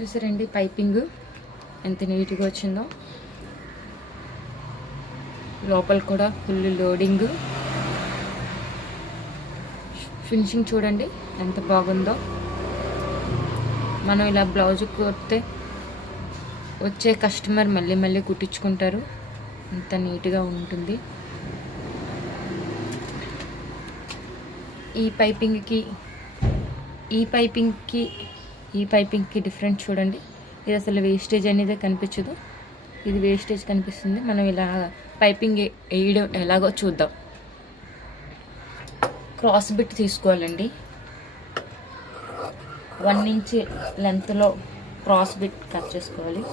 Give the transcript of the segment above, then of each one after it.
చూసారండి పైపింగ్ ఎంత నీట్గా వచ్చిందో. లోపల కూడా ఫుల్ లోడింగ్. ఫినిషింగ్ చూడండి ఎంత బాగుందో. మనం ఇలా బ్లౌజ్ కుడితే వచ్చే కస్టమర్ మళ్ళీ మళ్ళీ కుట్టించుకుంటారు, అంత నీట్గా ఉంటుంది. ఈ పైపింగ్కి డిఫరెంట్ చూడండి. ఇది అసలు వేస్టేజ్ అనేది కనిపించదు, ఇది వేస్టేజ్ కనిపిస్తుంది. మనం ఇలా పైపింగ్ వేయడం ఎలాగో చూద్దాం. క్రాస్ బిట్ తీసుకోవాలండి, 1 ఇంచ్ లెంత్లో క్రాస్ బిట్ కట్ చేసుకోవాలి.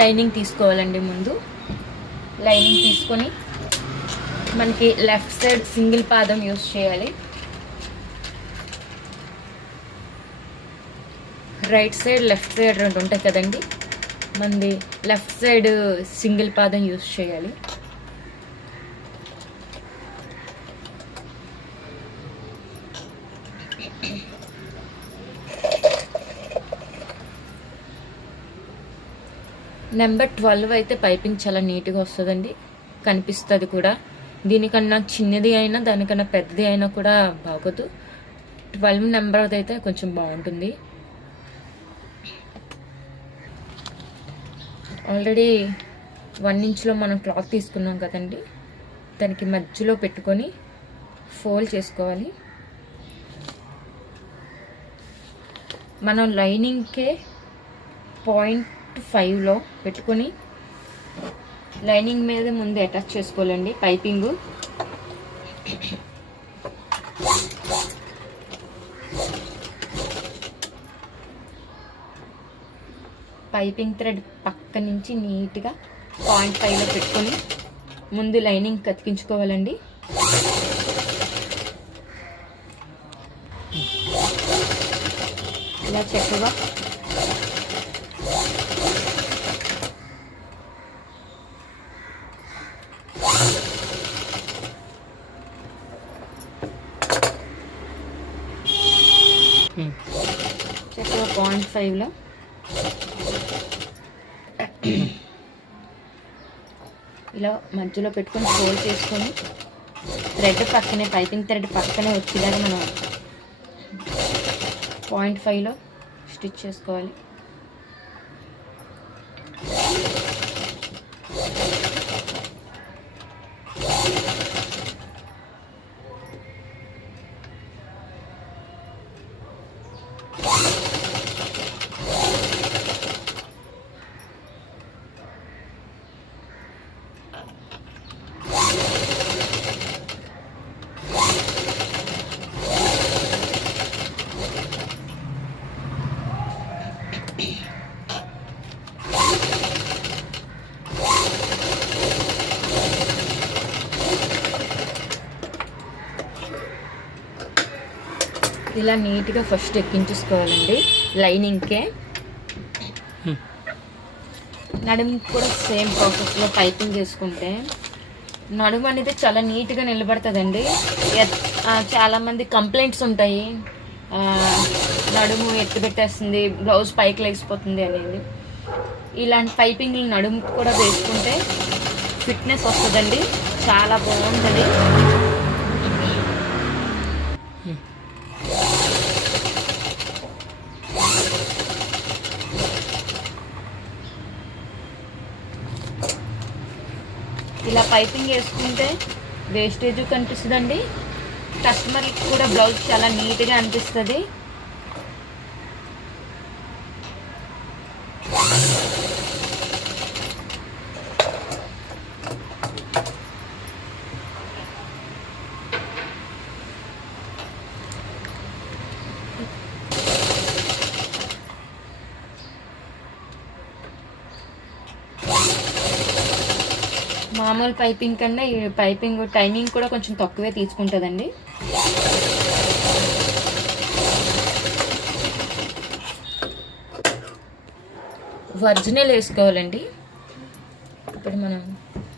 లైనింగ్ తీసుకోవాలండి. ముందు లైనింగ్ తీసుకొని మనకి లెఫ్ట్ సైడ్ సింగిల్ పాదం యూస్ చేయాలి, రైట్ సైడ్ లెఫ్ట్ సైడ్ 2 ఉంటాయి కదండి, మనది లెఫ్ట్ సైడ్ సింగిల్ పాదం యూస్ చేయాలి. నెంబర్ 12 అయితే పైపింగ్ చాలా నీట్గా వస్తుందండి, కనిపిస్తుంది కూడా. దీనికన్నా చిన్నది అయినా దానికన్నా పెద్దది అయినా కూడా బాగోదు. 12 నెంబర్ అయితే కొంచెం బాగుంటుంది. ఆల్రెడీ 1 ఇంచ్లో మనం క్లాత్ తీసుకున్నాం కదండి, దానికి మధ్యలో పెట్టుకొని ఫోల్డ్ చేసుకోవాలి. మనం లైనింగ్కే 0.5లో పెట్టుకొని లైనింగ్ మీద ముందు అటాచ్ చేసుకోవాలండి పైపింగ్. పైపింగ్ థ్రెడ్ పక్క నుంచి నీట్గా 0.5లో పెట్టుకొని ముందు లైనింగ్ కతికించుకోవాలండి. ఇలా చక్కగా చక్కగా 0.5లో ఇలా మధ్యలో పెట్టుకొని ఫోల్డ్ చేసుకొని థ్రెడ్ పక్కనే పైపింగ్ థ్రెడ్ పక్కనే వచ్చేలాగా మనం 0.5లో స్టిచ్ చేసుకోవాలి. ఇలా నీట్గా ఫస్ట్ ఎక్కించేసుకోవాలండి లైనింగ్కే. నడుము కూడా సేమ్ ప్రాసెస్లో పైపింగ్ చేసుకుంటే నడుము అనేది చాలా నీట్గా నిలబడుతుందండి. చాలామంది కంప్లైంట్స్ ఉంటాయి, నడుము ఎత్తు పెట్టేస్తుంది, బ్లౌజ్ పైకి లేచిపోతుంది అనేది. ఇలాంటి పైపింగ్లు నడుము కూడా వేసుకుంటే ఫిట్నెస్ వస్తుందండి, చాలా బాగుంటుంది. ఇలా పైపింగ్ వేసుకుంటే వేస్టేజ్ కనిపిస్తుందండి, కస్టమర్కి కూడా బ్లౌజ్ చాలా నీట్గా అనిపిస్తుంది. మామూలు పైపింగ్ కన్నా ఈ పైపింగ్ టైమింగ్ కూడా కొంచెం తక్కువే తీసుకుంటుందండి. ఒరిజినల్ వేసుకోవాలండి. ఇప్పుడు మనం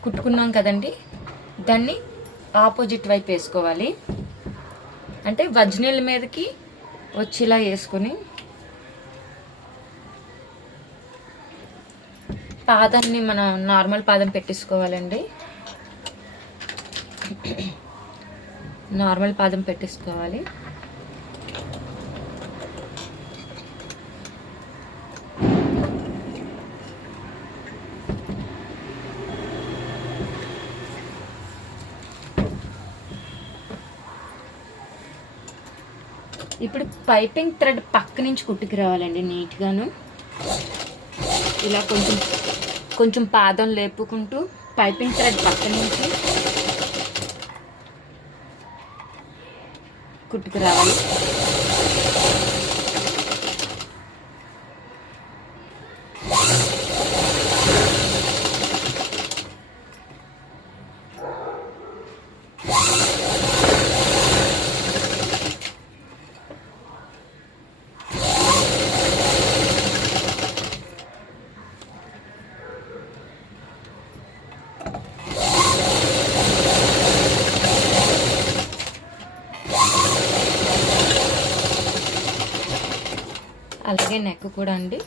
కుట్టుకున్నాం కదండి, దాన్ని ఆపోజిట్ వైపు వేసుకోవాలి. అంటే ఒరిజినల్ మీదకి వచ్చేలా వేసుకొని పాదాన్ని మనం నార్మల్ పాదం పెట్టేసుకోవాలండి. నార్మల్ పాదం పెట్టేసుకోవాలి. ఇప్పుడు పైపింగ్ థ్రెడ్ పక్క నుంచి కుట్టుకు రావాలండి నీట్గాను. ఇలా కొంచెం పాదం లేపుకుంటూ పైపింగ్ థ్రెడ్ పక్క నుంచి కుట్టుకు రావాలి. అలాగే నెక్ కూడా అండి.